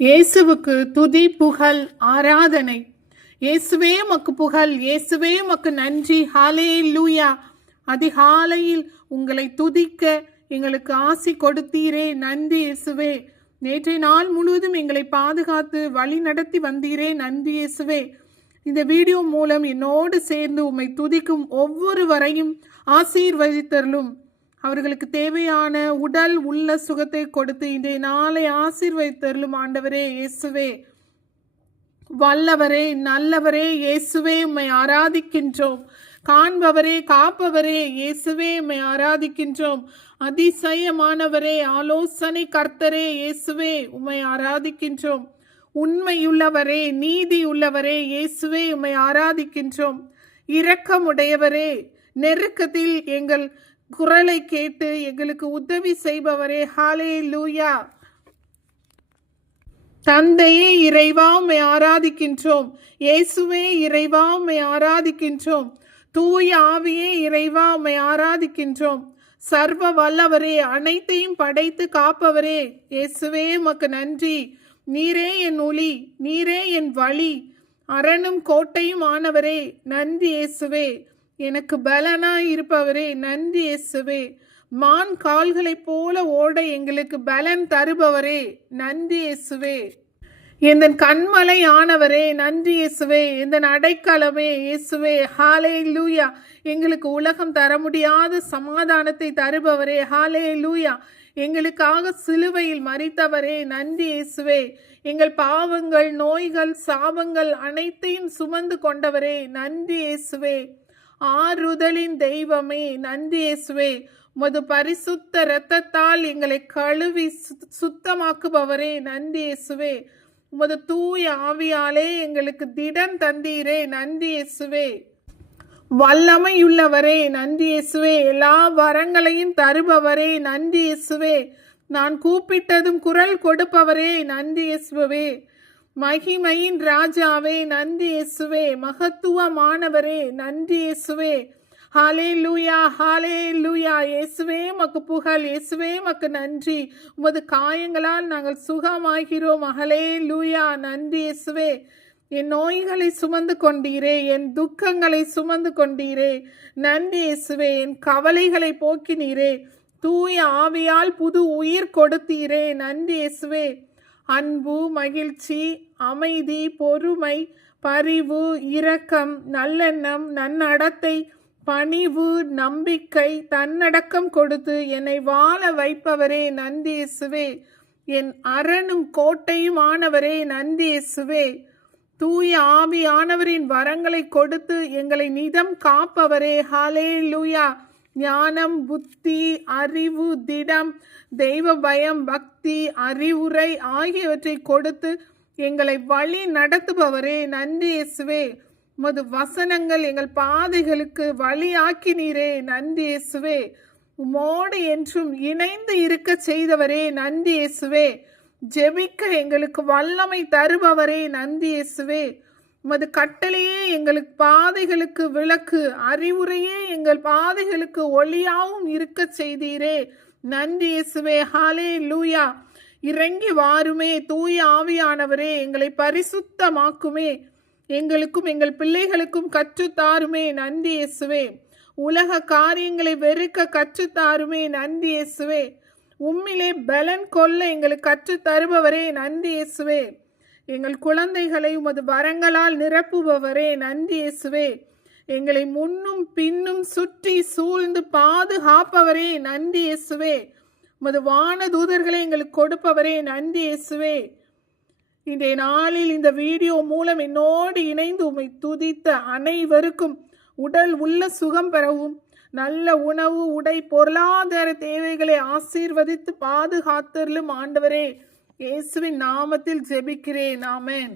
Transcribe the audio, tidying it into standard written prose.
இயேசுவுக்கு துதி புகழ் ஆராதனை. இயேசுவே உமக்கு புகழ், இயேசுவே உமக்கு நன்றி. ஹல்லேலூயா. அதிகாலையில் உங்களை துதிக்க எங்களுக்கு ஆசி கொடுத்தீரே, நன்றி இயேசுவே. நேற்றைய நாள் முழுவதும் எங்களை பாதுகாத்து வழி நடத்தி வந்தீரே, நன்றி இயேசுவே. இந்த வீடியோ மூலம் என்னோடு சேர்ந்து உம்மை துதிக்கும் ஒவ்வொருவரையும் ஆசீர்வதித்தருளும். அவர்களுக்கு தேவையான உடல் உள்ள சுகத்தை கொடுத்து இன்றைய நாளை ஆசீர்வதித்தருளும் ஆண்டவரே இயேசுவே. வல்லவரே, நல்லவரே இயேசுவே, உம்மை ஆராதிக்கின்றோம். காண்பவரே, காப்பவரே இயேசுவே, உம்மை ஆராதிக்கின்றோம். அதிசயமானவரே, ஆலோசனை கர்த்தரே இயேசுவே, உம்மை ஆராதிக்கின்றோம். உண்மையுள்ளவரே, நீதியுள்ளவரே இயேசுவே, உம்மை ஆராதிக்கின்றோம். இரக்கமுடையவரே, நெருக்கத்தில் எங்கள் குரலை கேட்டு எங்களுக்கு உதவி செய்பவரே, ஹல்லேலூயா. தந்தையே இறைவா, உம்மை ஆராதிக்கின்றோம். இயேசுவே இறைவா, உம்மை ஆராதிக்கின்றோம். தூய ஆவியே இறைவா, உம்மை ஆராதிக்கின்றோம். சர்வ வல்லவரே, அனைத்தையும் படைத்து காப்பவரே இயேசுவே, உமக்கு நன்றி. நீரே என் ஒளி, நீரே என் வழி, அரணும் கோட்டையும் ஆனவரே, நன்றி இயேசுவே. எனக்கு பலனாய் இருப்பவரே, நன்றி இயேசுவே. மான் கால்களைப் போல ஓட எங்களுக்கு பலன் தருபவரே, நன்றி இயேசுவே. எந்தன் கண்மலை ஆனவரே, நன்றி இயேசுவே. எந்தன் அடைக்கலமே இயேசுவே, ஹல்லேலூயா. எங்களுக்கு உலகம் தர முடியாத சமாதானத்தை தருபவரே, ஹல்லேலூயா. எங்களுக்காக சிலுவையில் மரித்தவரே, நன்றி இயேசுவே. எங்கள் பாவங்கள், நோய்கள், சாபங்கள் அனைத்தையும் சுமந்து கொண்டவரே, நன்றி இயேசுவே. ஆறுதலின் தெய்வமே, நன்றி இயேசுவே. உமது பரிசுத்த இரத்தத்தால் எங்களை கழுவி சுத்தமாக்குபவரே, நன்றி இயேசுவே. உமது தூய ஆவியாலே எங்களுக்கு திடன் தந்தீரே, நன்றி இயேசுவே. வல்லமையுள்ளவரே, நன்றி இயேசுவே. எல்லா வரங்களையும் தருபவரே, நன்றி இயேசுவே. நான் கூப்பிட்டதும் குரல் கொடுப்பவரே, நன்றி இயேசுவே. மகிமையின் ராஜாவே, நன்றி இயேசுவே. மகத்துவமானவரே, நன்றி இயேசுவே. ஹல்லேலூயா, ஹல்லேலூயா. இயேசுவே உமக்கு புகழ், இயேசுவே உமக்கு நன்றி. உமது காயங்களால் நாங்கள் சுகமாகிறோம். ஹல்லேலூயா, நன்றி இயேசுவே. என் நோய்களை சுமந்து கொண்டீரே, என் துக்கங்களை சுமந்து கொண்டீரே, நன்றி இயேசுவே. என் கவலைகளை போக்கினீரே, தூய ஆவியால் புது உயிர் கொடுத்தீரே, நன்றி இயேசுவே. அன்பு, மகிழ்ச்சி, அமைதி, பொறுமை, பரிவு, இரக்கம், நல்லெண்ணம், நன்னடத்தை, பணிவு, நம்பிக்கை, தன்னடக்கம் கொடுத்து என்னை வாழ வைப்பவரே, நன்றி இயேசுவே. என் அரணும் கோட்டையும் ஆனவரே, நன்றி இயேசுவே. தூய ஆவியானவரின் வரங்களை கொடுத்து எங்களை நிதம் காப்பவரே, ஹல்லேலூயா. ஞானம், புத்தி, அறிவு, திடம், தெய்வ பயம், பக்தி, அறிவுரை ஆகியவற்றை கொடுத்து எங்களை வழி நடத்துபவரே, நன்றி இயேசுவே. உமது வசனங்கள் எங்கள் பாதைகளுக்கு வழியாக்கினீரே, நன்றி இயேசுவே. உமோடு என்றும் இணைந்து இருக்க செய்தவரே, நன்றி இயேசுவே. ஜெபிக்க எங்களுக்கு வல்லமை தருபவரே, நன்றி இயேசுவே. உமது கட்டளையே எங்களுக்கு பாதைகளுக்கு விளக்கு, அறிவுரையே எங்கள் பாதைகளுக்கு ஒளியாவும் இருக்க செய்தீரே, நன்றி இயேசுவே. ஹல்லேலூயா. இறங்கி வாருமே தூய ஆவியானவரே, எங்களை பரிசுத்தமாக்குமே, எங்களுக்கும் எங்கள் பிள்ளைகளுக்கும் கற்றுத்தாருமே, நன்றி இயேசுவே. உலக காரியங்களை வெறுக்க கற்றுத்தாருமே, நன்றி இயேசுவே. உம்மிலே பலன் கொள்ள எங்களுக்கு கற்றுத்தருபவரே, நன்றி இயேசுவே. எங்கள் குழந்தைகளை உமது வரங்களால் நிரப்புபவரே, நன்றி இயேசுவே. எங்களை முன்னும் பின்னும் சுற்றி சூழ்ந்து பாதுகாப்பவரே, நன்றி இயேசுவே. உமது வான தூதர்களை எங்களுக்கு கொடுப்பவரே, நன்றி இயேசுவே. இன்றைய நாளில் இந்த வீடியோ மூலம் என்னோடு இணைந்து உம்மை துதித்த அனைவருக்கும் உடல் உள்ள சுகம் பெறவும், நல்ல உணவு, உடை, பொருளாதார தேவைகளை ஆசீர்வதித்து பாதுகாத்தருளும் ஆண்டவரே, இயேசுவின் நாமத்தில் ஜெபிக்கிறேன். ஆமென்.